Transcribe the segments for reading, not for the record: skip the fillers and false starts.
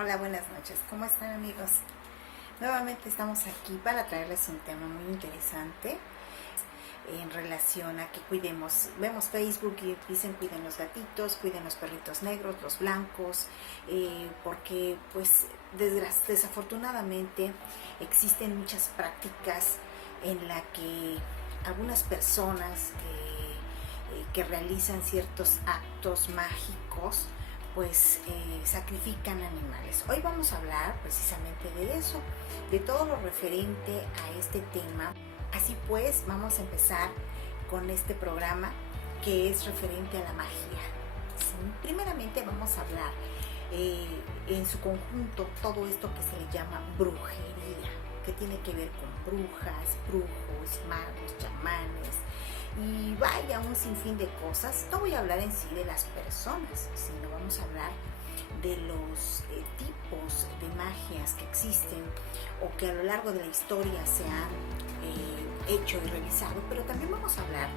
Hola, buenas noches. ¿Cómo están, amigos? Nuevamente estamos aquí para traerles un tema muy interesante en relación a que cuidemos. Vemos Facebook y dicen cuiden los gatitos, cuiden los perritos negros, los blancos, porque pues desafortunadamente existen muchas prácticas en la que algunas personas que realizan ciertos actos mágicos pues sacrifican animales. Hoy vamos a hablar precisamente de eso, de todo lo referente a este tema. Así pues, vamos a empezar con este programa que es referente a la magia. ¿Sí? Primeramente vamos a hablar en su conjunto todo esto que se le llama brujería, que tiene que ver con brujas, brujos, magos, chamanes, y vaya un sinfín de cosas. No voy a hablar en sí de las personas, sino vamos a hablar de los tipos de magias que existen o que a lo largo de la historia se han hecho y realizado, pero también vamos a hablar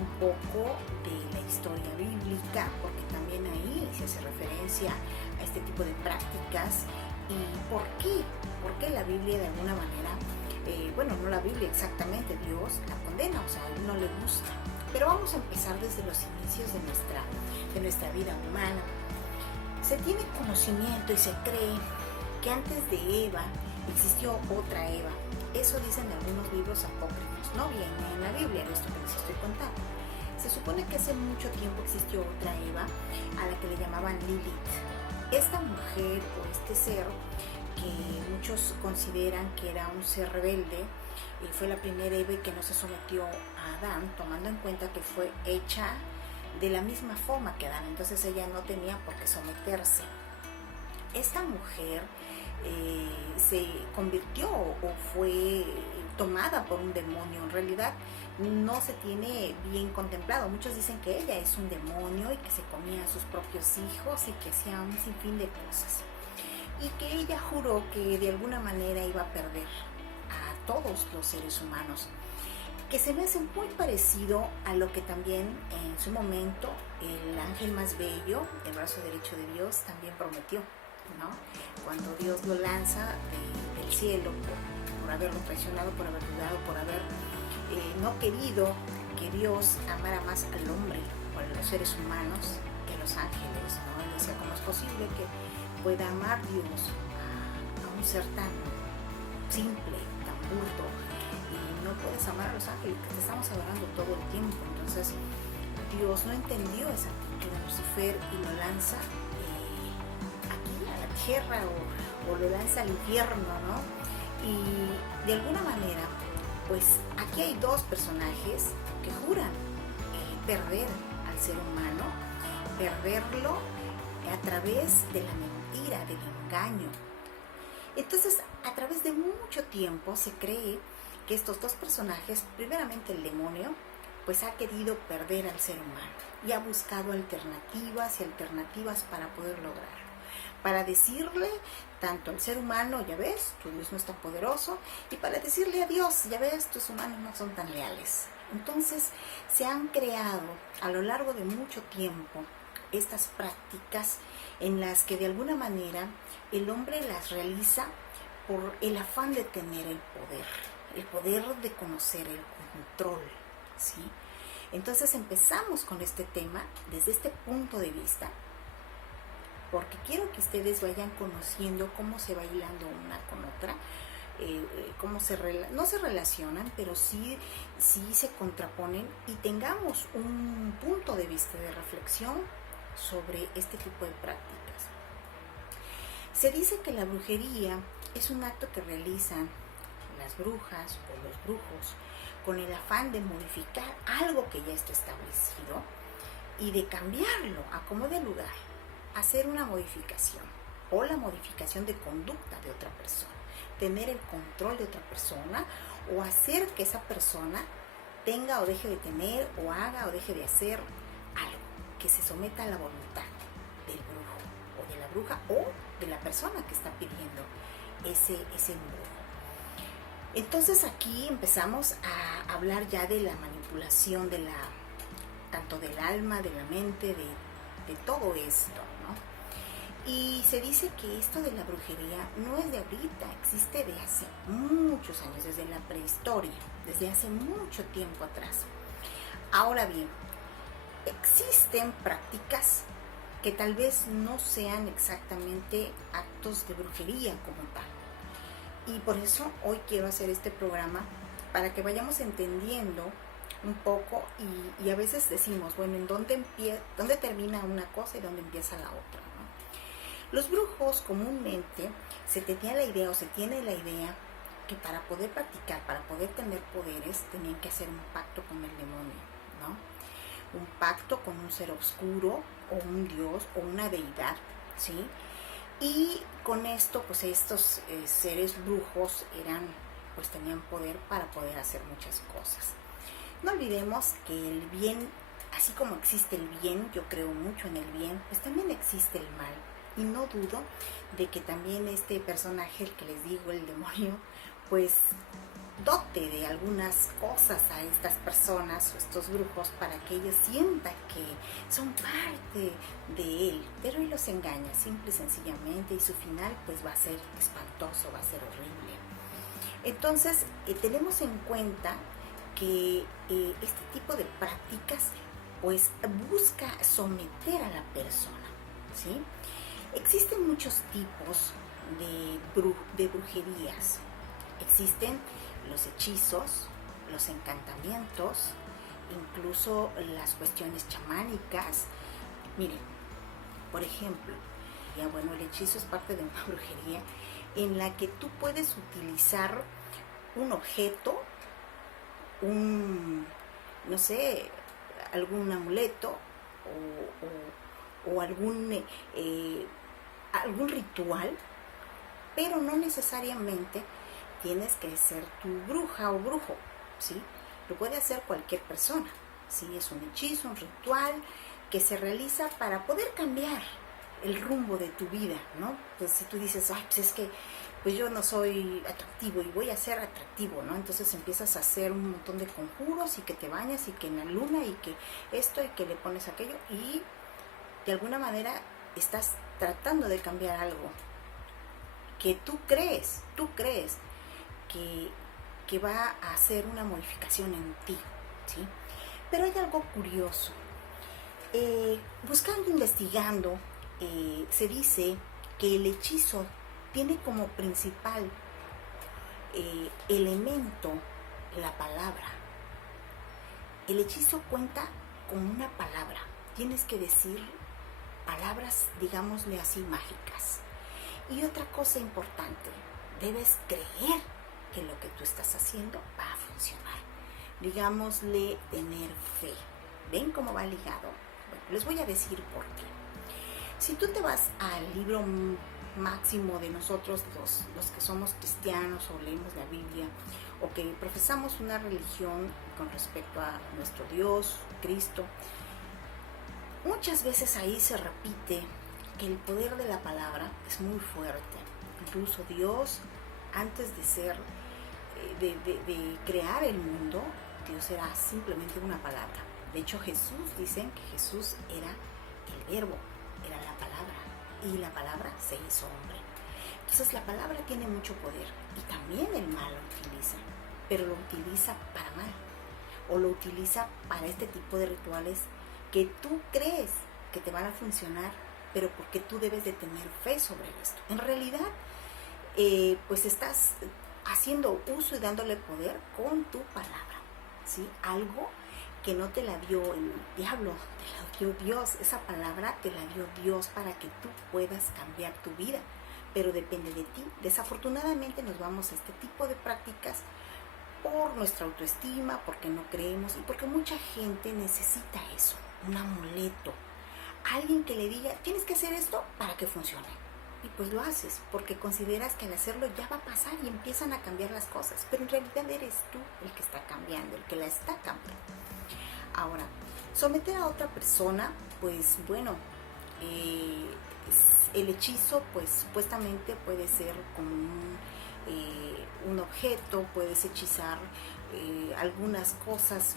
un poco de la historia bíblica, porque también ahí se hace referencia a este tipo de prácticas y por qué la Biblia de alguna manera bueno, no la Biblia exactamente, Dios la condena, o sea, a él no le gusta. Pero vamos a empezar desde los inicios de nuestra vida humana. Se tiene conocimiento y se cree que antes de Eva existió otra Eva. Eso dicen algunos libros apócrifos, no viene en la Biblia, esto que les estoy contando. Se supone que hace mucho tiempo existió otra Eva a la que le llamaban Lilith. Esta mujer o este ser que muchos consideran que era un ser rebelde y fue la primera Eva que no se sometió a Adán, tomando en cuenta que fue hecha de la misma forma que Adán, entonces ella no tenía por qué someterse. Esta mujer se convirtió o fue tomada por un demonio. En realidad no se tiene bien contemplado. Muchos dicen que ella es un demonio y que se comía a sus propios hijos y que hacía un sinfín de cosas, y que ella juró que de alguna manera iba a perder a todos los seres humanos, que se me hace muy parecido a lo que también en su momento el ángel más bello, el brazo derecho de Dios, también prometió, ¿no? Cuando Dios lo lanza del cielo por haberlo traicionado, por haber dudado, por haber no querido que Dios amara más al hombre o a los seres humanos que a los ángeles, ¿no? Él decía, ¿cómo es posible que pueda amar Dios a un ser tan simple, tan burdo, y no puedes amar a los ángeles que te estamos adorando todo el tiempo? Entonces Dios no entendió esa actitud de Lucifer y lo lanza aquí a la tierra o lo lanza al infierno, ¿no? Y de alguna manera pues aquí hay dos personajes que juran perder al ser humano, perderlo a través de la mentira, del engaño. Entonces, a través de mucho tiempo se cree que estos dos personajes, primeramente el demonio, pues ha querido perder al ser humano y ha buscado alternativas y alternativas para poder lograrlo. Para decirle tanto al ser humano, ya ves, tu Dios no es tan poderoso, y para decirle a Dios, ya ves, tus humanos no son tan leales. Entonces, se han creado a lo largo de mucho tiempo estas prácticas en las que de alguna manera el hombre las realiza por el afán de tener el poder de conocer, el control, ¿sí? Entonces empezamos con este tema desde este punto de vista, porque quiero que ustedes vayan conociendo cómo se va hilando una con otra, cómo no se relacionan, pero sí se contraponen, y tengamos un punto de vista de reflexión sobre este tipo de prácticas. Se dice que la brujería es un acto que realizan las brujas o los brujos con el afán de modificar algo que ya está establecido y de cambiarlo a como de lugar, hacer una modificación o la modificación de conducta de otra persona, tener el control de otra persona o hacer que esa persona tenga o deje de tener o haga o deje de hacer algo que se someta a la voluntad del brujo o de la bruja o de la persona que está pidiendo ese embrujo. Entonces aquí empezamos a hablar ya de la manipulación tanto del alma, de la mente, de todo esto, ¿no? Y se dice que esto de la brujería no es de ahorita, existe de hace muchos años, desde la prehistoria, desde hace mucho tiempo atrás. Ahora bien, existen prácticas que tal vez no sean exactamente actos de brujería como tal. Y por eso hoy quiero hacer este programa para que vayamos entendiendo un poco y a veces decimos, bueno, ¿en dónde termina una cosa y dónde empieza la otra? Los brujos comúnmente se tenía la idea o se tiene la idea que para poder practicar, para poder tener poderes, tenían que hacer un pacto con el demonio, ¿no? Un pacto con un ser oscuro o un dios o una deidad, ¿sí? Y con esto, pues estos seres brujos pues tenían poder para poder hacer muchas cosas. No olvidemos que el bien, así como existe el bien, yo creo mucho en el bien, pues también existe el mal. Y no dudo de que también este personaje, el que les digo, el demonio, pues dote de algunas cosas a estas personas o estos brujos para que ellos sientan que son parte de él, pero él los engaña simple y sencillamente y su final pues va a ser espantoso, va a ser horrible. Entonces tenemos en cuenta que este tipo de prácticas pues busca someter a la persona, ¿sí? Existen muchos tipos de brujerías. Existen los hechizos, los encantamientos, incluso las cuestiones chamánicas. Miren, por ejemplo, ya bueno, el hechizo es parte de una brujería en la que tú puedes utilizar un objeto, no sé, algún amuleto o algún ritual, pero no necesariamente tienes que ser tu bruja o brujo, ¿sí? Lo puede hacer cualquier persona, ¿sí? Es un hechizo, un ritual que se realiza para poder cambiar el rumbo de tu vida, ¿no? Pues si tú dices, ay, pues es que pues yo no soy atractivo y voy a ser atractivo, ¿no? Entonces empiezas a hacer un montón de conjuros y que te bañas y que en la luna y que esto y que le pones aquello y de alguna manera estás tratando de cambiar algo que tú crees que va a hacer una modificación en ti, ¿sí? Pero hay algo curioso. Buscando, investigando, se dice que el hechizo tiene como principal elemento la palabra. El hechizo cuenta con una palabra. Tienes que decir palabras, digámosle así, mágicas. Y otra cosa importante, debes creer que lo que tú estás haciendo va a funcionar. Digámosle tener fe. ¿Ven cómo va ligado? Bueno, les voy a decir por qué. Si tú te vas al libro máximo de nosotros, los que somos cristianos o leemos la Biblia o que profesamos una religión con respecto a nuestro Dios, Cristo, muchas veces ahí se repite que el poder de la palabra es muy fuerte. Incluso Dios, antes de ser, de crear el mundo, Dios era simplemente una palabra. De hecho, Jesús, dicen que Jesús era el verbo, era la palabra, y la palabra se hizo hombre. Entonces la palabra tiene mucho poder y también el mal lo utiliza, pero lo utiliza para mal o lo utiliza para este tipo de rituales que tú crees que te van a funcionar, pero porque tú debes de tener fe sobre esto. En realidad, pues estás haciendo uso y dándole poder con tu palabra, ¿sí? Algo que no te la dio el diablo, te la dio Dios. Esa palabra te la dio Dios para que tú puedas cambiar tu vida, pero depende de ti. Desafortunadamente nos vamos a este tipo de prácticas por nuestra autoestima, porque no creemos y porque mucha gente necesita eso, un amuleto, alguien que le diga, tienes que hacer esto para que funcione. Y pues lo haces porque consideras que al hacerlo ya va a pasar y empiezan a cambiar las cosas, pero en realidad eres tú el que está cambiando, el que la está cambiando. Ahora, someter a otra persona, pues bueno, el hechizo pues supuestamente puede ser como un objeto, puedes hechizar algunas cosas,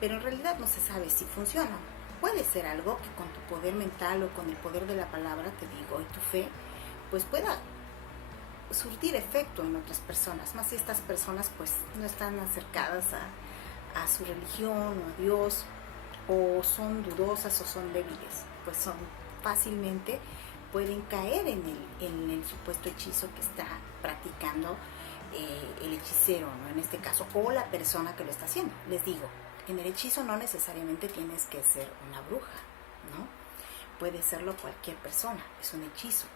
pero en realidad no se sabe si funciona. puede ser algo que con tu poder mental o con el poder de la palabra, te digo, y tu fe, pues pueda surtir efecto en otras personas, más si estas personas pues no están acercadas a su religión o a Dios, o son dudosas o son débiles, pues son fácilmente pueden caer en el supuesto hechizo que está practicando el hechicero, ¿no? En este caso, o la persona que lo está haciendo. Les digo, en el hechizo no necesariamente tienes que ser una bruja, ¿no? Puede serlo cualquier persona, es un hechizo.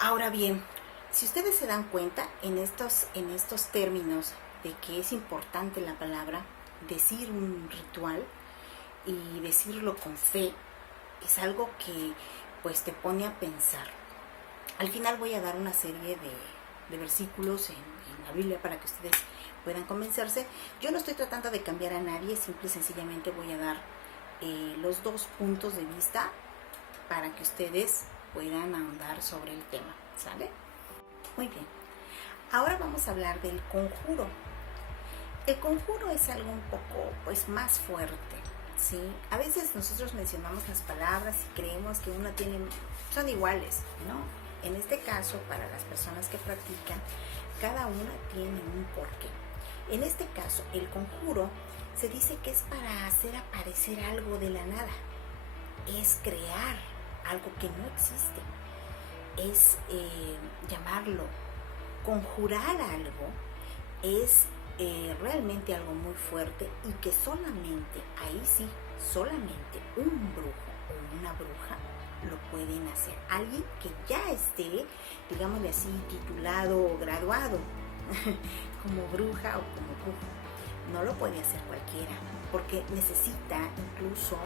Ahora bien, si ustedes se dan cuenta en estos términos de que es importante la palabra, decir un ritual y decirlo con fe, es algo que pues te pone a pensar. Al final voy a dar una serie de versículos en la Biblia para que ustedes puedan convencerse. Yo no estoy tratando de cambiar a nadie, simple y sencillamente voy a dar los dos puntos de vista para que ustedes puedan ahondar sobre el tema, ¿sale? Muy bien, ahora vamos a hablar del conjuro. El conjuro es algo un poco pues más fuerte, ¿sí? A veces nosotros mencionamos las palabras y creemos que son iguales, ¿no? En este caso, para las personas que practican, cada una tiene un porqué. En este caso, el conjuro se dice que es para hacer aparecer algo de la nada, es crear algo que no existe, es llamarlo, conjurar algo, es realmente algo muy fuerte y que solamente, ahí sí, solamente un brujo o una bruja lo pueden hacer. Alguien que ya esté, digámosle así, titulado o graduado como bruja o como brujo. No lo puede hacer cualquiera, porque necesita incluso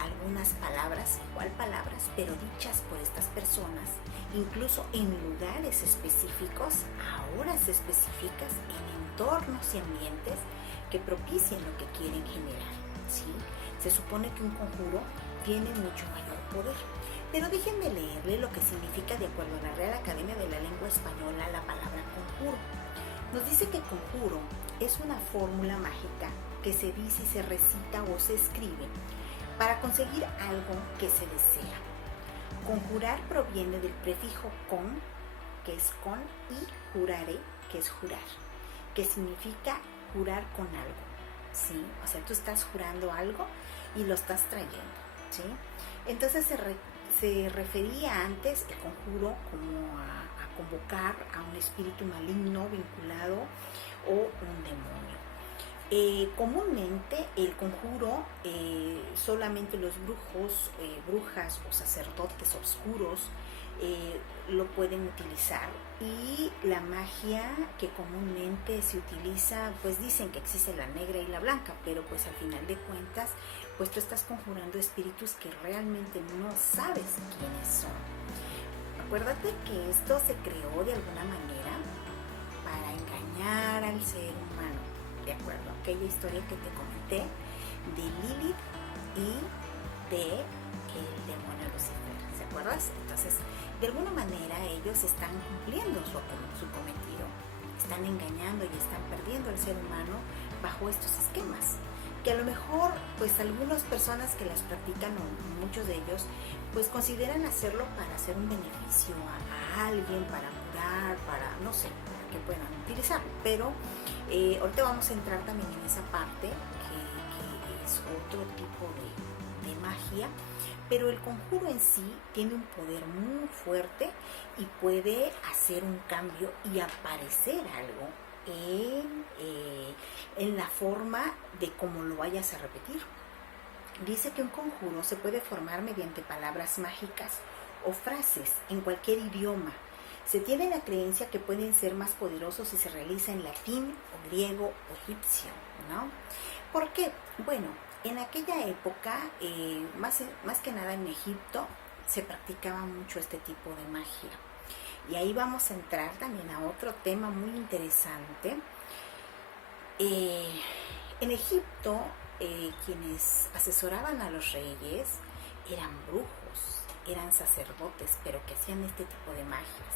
algunas palabras, igual palabras, pero dichas por estas personas, incluso en lugares específicos, a horas específicas, en entornos y ambientes que propicien lo que quieren generar, ¿sí? Se supone que un conjuro tiene mucho mayor poder. Pero déjenme leerle lo que significa, de acuerdo a la Real Academia de la Lengua Española, la palabra conjuro. Nos dice que conjuro es una fórmula mágica que se dice y se recita o se escribe para conseguir algo que se desea. Conjurar proviene del prefijo con, que es con, y jurare, que es jurar, que significa jurar con algo, ¿sí? O sea, tú estás jurando algo y lo estás trayendo, ¿sí? Entonces se refería antes el conjuro como a convocar a un espíritu maligno vinculado o un demonio. Comúnmente el conjuro solamente los brujos, brujas o sacerdotes oscuros lo pueden utilizar, y la magia que comúnmente se utiliza, pues dicen que existe la negra y la blanca, pero pues al final de cuentas pues tú estás conjurando espíritus que realmente no sabes quiénes son. Acuérdate que esto se creó de alguna manera para engañar al ser humano, ¿de acuerdo? Aquella historia que te comenté de Lilith y de el demonio Lucifer, ¿se acuerdas? Entonces, de alguna manera ellos están cumpliendo su cometido, están engañando y están perdiendo al ser humano bajo estos esquemas, que a lo mejor pues algunas personas que las practican, o muchos de ellos, pues consideran hacerlo para hacer un beneficio a alguien, para curar, para no sé, para que puedan utilizarlo. Pero ahorita vamos a entrar también en esa parte que es otro tipo de magia, pero el conjuro en sí tiene un poder muy fuerte y puede hacer un cambio y aparecer algo en la forma de cómo lo vayas a repetir. Dice que un conjuro se puede formar mediante palabras mágicas o frases en cualquier idioma. Se tiene la creencia que pueden ser más poderosos si se realiza en latín o griego o egipcio, ¿no? ¿Por qué? Bueno, en aquella época, más que nada en Egipto, se practicaba mucho este tipo de magia. Y ahí vamos a entrar también a otro tema muy interesante. En Egipto, quienes asesoraban a los reyes eran brujos, eran sacerdotes, pero que hacían este tipo de magias.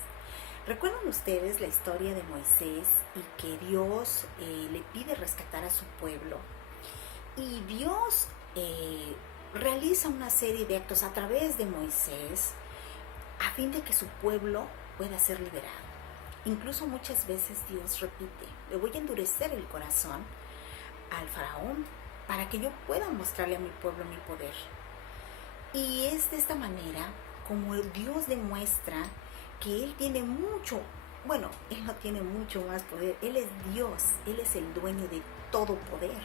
¿Recuerdan ustedes la historia de Moisés y que Dios le pide rescatar a su pueblo? Y Dios realiza una serie de actos a través de Moisés a fin de que su pueblo pueda ser liberado. Incluso muchas veces Dios repite: le voy a endurecer el corazón al faraón para que yo pueda mostrarle a mi pueblo mi poder. Y es de esta manera como Dios demuestra que Él tiene mucho, bueno, Él no tiene mucho más poder, Él es Dios, Él es el dueño de todo poder.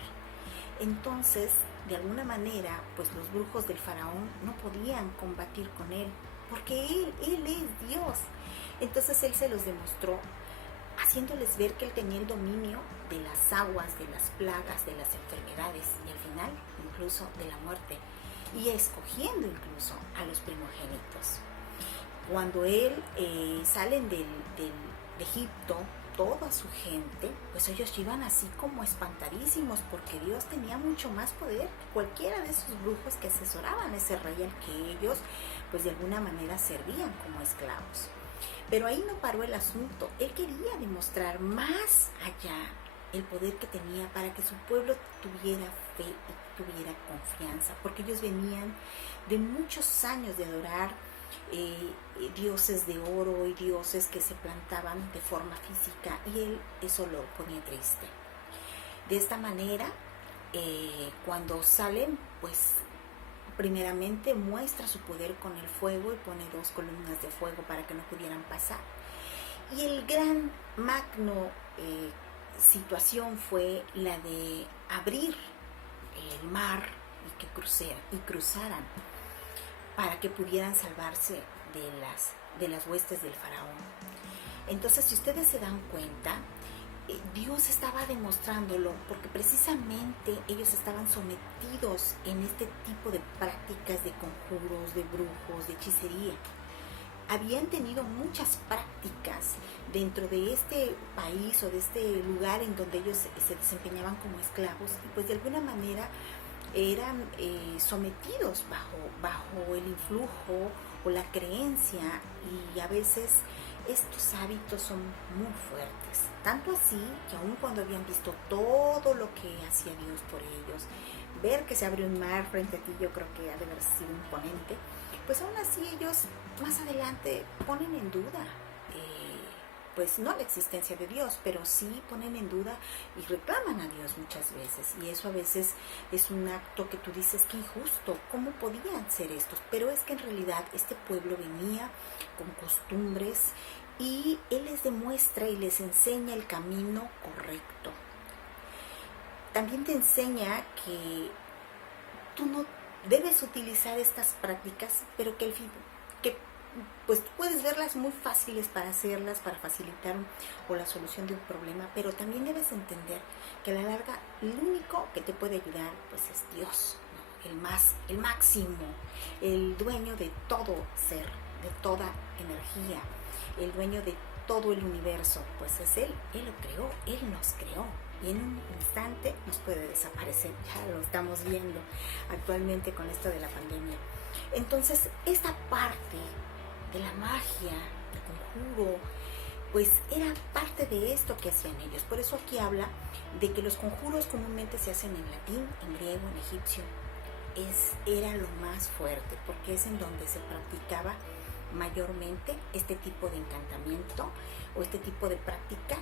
Entonces, de alguna manera, pues los brujos del faraón no podían combatir con Él, porque Él es Dios. Entonces Él se los demostró haciéndoles ver que Él tenía el dominio de las aguas, de las plagas, de las enfermedades y al final incluso de la muerte, y escogiendo incluso a los primogénitos. Cuando salen de Egipto, toda su gente, pues ellos iban así como espantadísimos, porque Dios tenía mucho más poder que cualquiera de esos brujos que asesoraban a ese rey al que ellos pues de alguna manera servían como esclavos. Pero ahí no paró el asunto. Él quería demostrar más allá el poder que tenía para que su pueblo tuviera fe y tuviera confianza, porque ellos venían de muchos años de adorar dioses de oro y dioses que se plantaban de forma física, y él eso lo ponía triste. De esta manera, cuando salen, pues primeramente muestra su poder con el fuego y pone 2 columnas de fuego para que no pudieran pasar. Y el gran magno situación fue la de abrir el mar y que cruzaran para que pudieran salvarse de las huestes del faraón. Entonces, si ustedes se dan cuenta, Dios estaba demostrándolo porque precisamente ellos estaban sometidos en este tipo de prácticas de conjuros, de brujos, de hechicería. Habían tenido muchas prácticas dentro de este país o de este lugar en donde ellos se desempeñaban como esclavos, y pues de alguna manera eran sometidos bajo el influjo o la creencia, y a veces estos hábitos son muy fuertes, tanto así que aun cuando habían visto todo lo que hacía Dios por ellos, ver que se abrió un mar frente a ti, yo creo que ha de haber sido imponente, pues aún así ellos más adelante ponen en duda pues no la existencia de Dios, pero sí ponen en duda y reclaman a Dios muchas veces, y eso a veces es un acto que tú dices: qué injusto, ¿cómo podían ser estos? Pero es que en realidad este pueblo venía con costumbres y Él les demuestra y les enseña el camino correcto. También te enseña que tú no debes utilizar estas prácticas, pero que pues puedes verlas muy fáciles para hacerlas, para facilitar o la solución de un problema, pero también debes entender que a la larga lo único que te puede ayudar pues es Dios, ¿no? El máximo, el dueño de todo ser, de toda energía, el dueño de todo el universo, pues es Él lo creó, Él nos creó, y en un instante nos puede desaparecer. Ya lo estamos viendo actualmente con esto de la pandemia. Entonces, esta parte de la magia, el conjuro, pues era parte de esto que hacían ellos. Por eso aquí habla de que los conjuros comúnmente se hacen en latín, en griego, en egipcio. Era lo más fuerte, porque es en donde se practicaba mayormente este tipo de encantamiento o este tipo de práctica,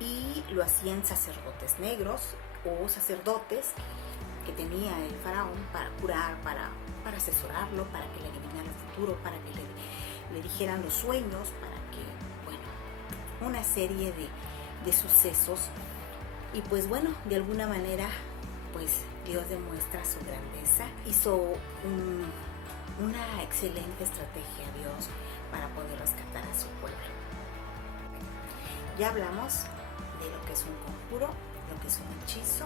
y lo hacían sacerdotes negros o sacerdotes que tenía el faraón para curar, para asesorarlo, para que le adivinara el futuro, para que le dijeran los sueños, para que, bueno, una serie de sucesos. Y pues bueno, de alguna manera, pues Dios demuestra su grandeza. Hizo una excelente estrategia Dios para poder rescatar a su pueblo. Ya hablamos de lo que es un conjuro, lo que es un hechizo,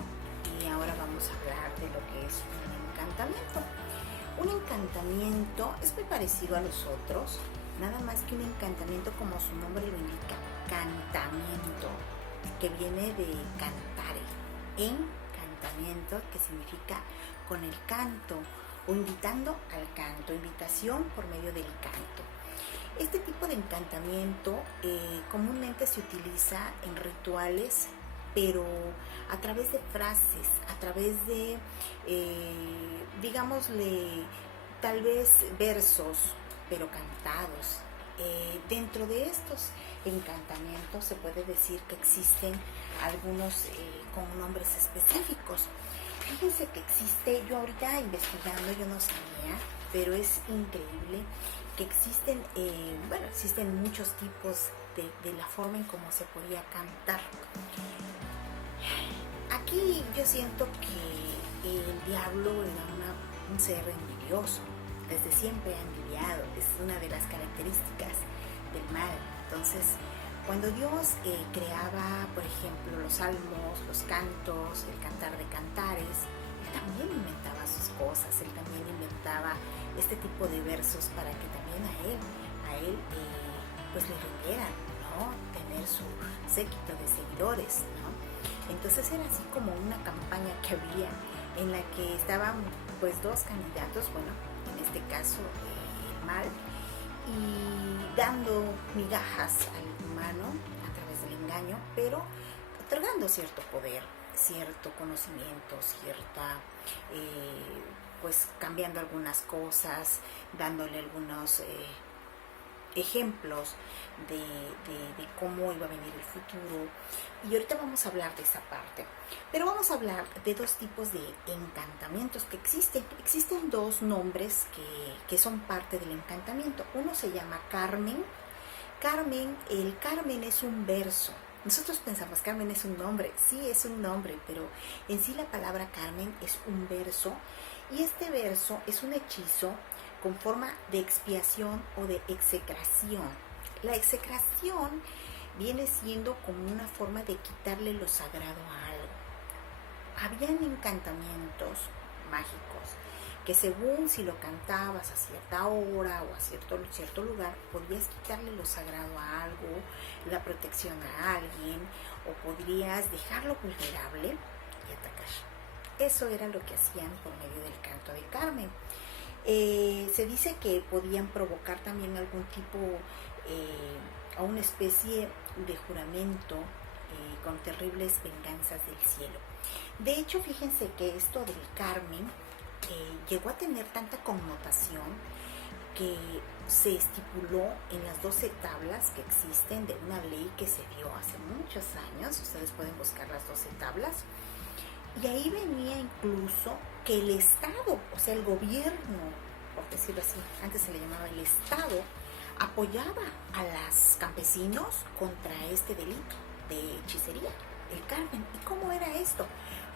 y ahora vamos a hablar de lo que es un encantamiento. Un encantamiento es muy parecido a los otros, nada más que un encantamiento, como su nombre lo indica, cantamiento, que viene de cantare, encantamiento, que significa con el canto o invitando al canto, invitación por medio del canto. Este tipo de encantamiento comúnmente se utiliza en rituales pero a través de frases, a través de, digámosle, tal vez versos, pero cantados. Dentro de estos encantamientos se puede decir que existen algunos con nombres específicos. Fíjense que existe, yo ahorita investigando, yo no sabía, pero es increíble que existen, existen muchos tipos de la forma en cómo se podía cantar. Aquí yo siento que el diablo era un ser envidioso, desde siempre ha envidiado, es una de las características del mal. Entonces, cuando Dios creaba, por ejemplo, los salmos, los cantos, el cantar de cantares, Él también inventaba sus cosas, Él también inventaba este tipo de versos para que también a él pues le rindieran, ¿no? Tener su séquito de seguidores, ¿no? Entonces era así como una campaña que había en la que estaban pues dos candidatos, bueno, en este caso el mal, y dando migajas al humano a través del engaño, pero otorgando cierto poder, cierto conocimiento, cierta, pues cambiando algunas cosas, dándole algunos ejemplos de cómo iba a venir el futuro. Y ahorita vamos a hablar de esa parte. Pero vamos a hablar de dos tipos de encantamientos que existen. Existen dos nombres que son parte del encantamiento. Uno se llama Carmen. El Carmen es un verso. Nosotros pensamos, Carmen es un nombre. Sí, es un nombre, pero en sí la palabra Carmen es un verso. Y este verso es un hechizo con forma de expiación o de execración. La execración viene siendo como una forma de quitarle lo sagrado a algo. Habían encantamientos mágicos que según si lo cantabas a cierta hora o a cierto lugar, podías quitarle lo sagrado a algo, la protección a alguien, o podrías dejarlo vulnerable y atacar. Eso era lo que hacían por medio del canto de Carmen. Se dice que podían provocar también algún tipo o una especie de juramento con terribles venganzas del cielo. De hecho, fíjense que esto del Carmen llegó a tener tanta connotación que se estipuló en las 12 tablas que existen de una ley que se dio hace muchos años. Ustedes pueden buscar las 12 tablas. Y ahí venía incluso que el Estado, o sea, el gobierno, por decirlo así, antes se le llamaba el Estado, apoyaba a los campesinos contra este delito de hechicería, el Carmen. ¿Y cómo era esto?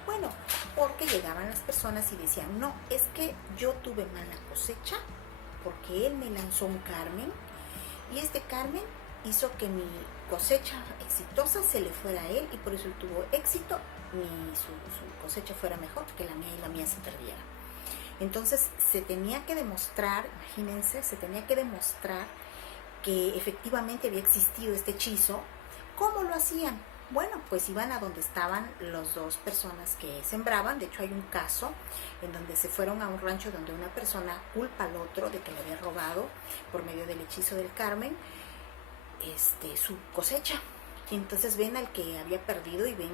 Bueno, porque llegaban las personas y decían, no, es que yo tuve mala cosecha porque él me lanzó un Carmen y este Carmen hizo que mi cosecha exitosa se le fuera a él y por eso él tuvo éxito y su cosecha fuera mejor que la mía y la mía se perdiera. Entonces se tenía que demostrar, imagínense, se tenía que demostrar que efectivamente había existido este hechizo. ¿Cómo lo hacían? Bueno, pues iban a donde estaban las dos personas que sembraban. De hecho hay un caso en donde se fueron a un rancho donde una persona culpa al otro de que le había robado por medio del hechizo del Carmen su cosecha. Y entonces ven al que había perdido y ven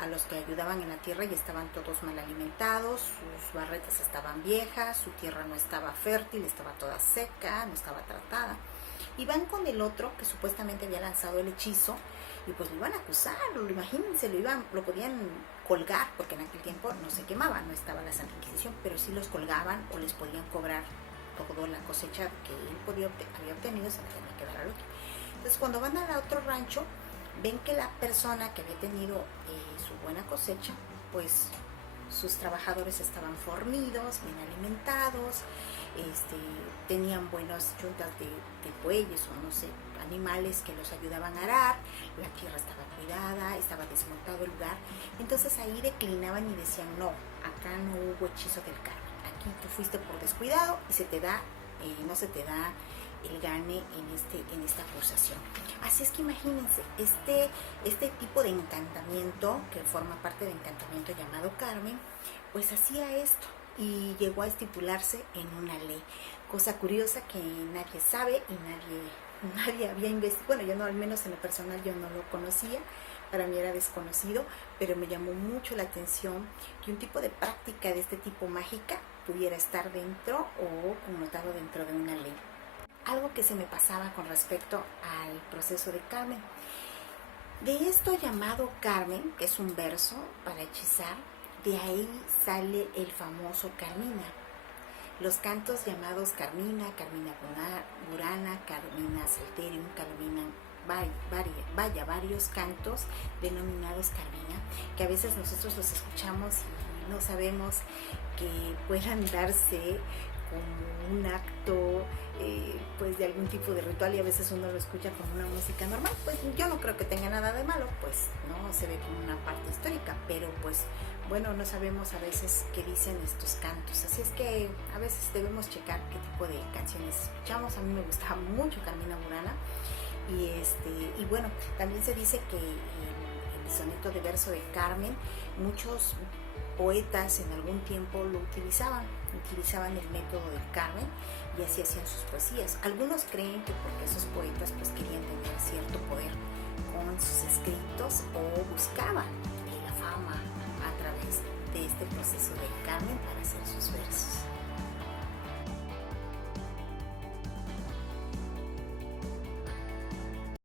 a los que ayudaban en la tierra y estaban todos mal alimentados, sus barretas estaban viejas, su tierra no estaba fértil, estaba toda seca, no estaba tratada. Y van con el otro que supuestamente había lanzado el hechizo y pues lo iban a acusar, imagínense, lo podían colgar, porque en aquel tiempo no se quemaba, no estaba la Santa Inquisición, pero sí los colgaban o les podían cobrar toda la cosecha que él había obtenido, se la tenía que dar al otro. Entonces cuando van al otro rancho, ven que la persona que había tenido su buena cosecha, pues sus trabajadores estaban fornidos, bien alimentados, tenían buenas yuntas de bueyes o no sé, animales que los ayudaban a arar, la tierra estaba cuidada, estaba desmontado el lugar. Entonces ahí declinaban y decían, no, acá no hubo hechizo del Carmen, aquí tú fuiste por descuidado y se te da, no se te da el gane en esta acusación. Así es que imagínense, este tipo de encantamiento, que forma parte del encantamiento llamado Carmen, pues hacía esto y llegó a estipularse en una ley. Cosa curiosa que nadie sabe y nadie había investigado. Bueno, yo no, al menos en lo personal yo no lo conocía, para mí era desconocido, pero me llamó mucho la atención que un tipo de práctica de este tipo mágica pudiera estar dentro o connotado dentro de una ley. Algo que se me pasaba con respecto al proceso de Carmen. De esto llamado Carmen, que es un verso para hechizar, de ahí sale el famoso Carmina. Los cantos llamados Carmina, Carmina Burana, Carmina Salterium, Carmina, varios cantos denominados Carmina, que a veces nosotros los escuchamos y no sabemos que puedan darse como un acto pues de algún tipo de ritual, y a veces uno lo escucha como una música normal. Pues yo no creo que tenga nada de malo, pues no se ve como una parte histórica, pero pues bueno, no sabemos a veces qué dicen estos cantos, así es que a veces debemos checar qué tipo de canciones escuchamos. A mí me gustaba mucho Carmina Burana y bueno, también se dice que el soneto de verso de Carmen, muchos poetas en algún tiempo lo utilizaban el método del Carmen y así hacían sus poesías. Algunos creen que porque esos poetas pues querían tener cierto poder con sus escritos o buscaban la fama a través de este proceso del Carmen para hacer sus versos.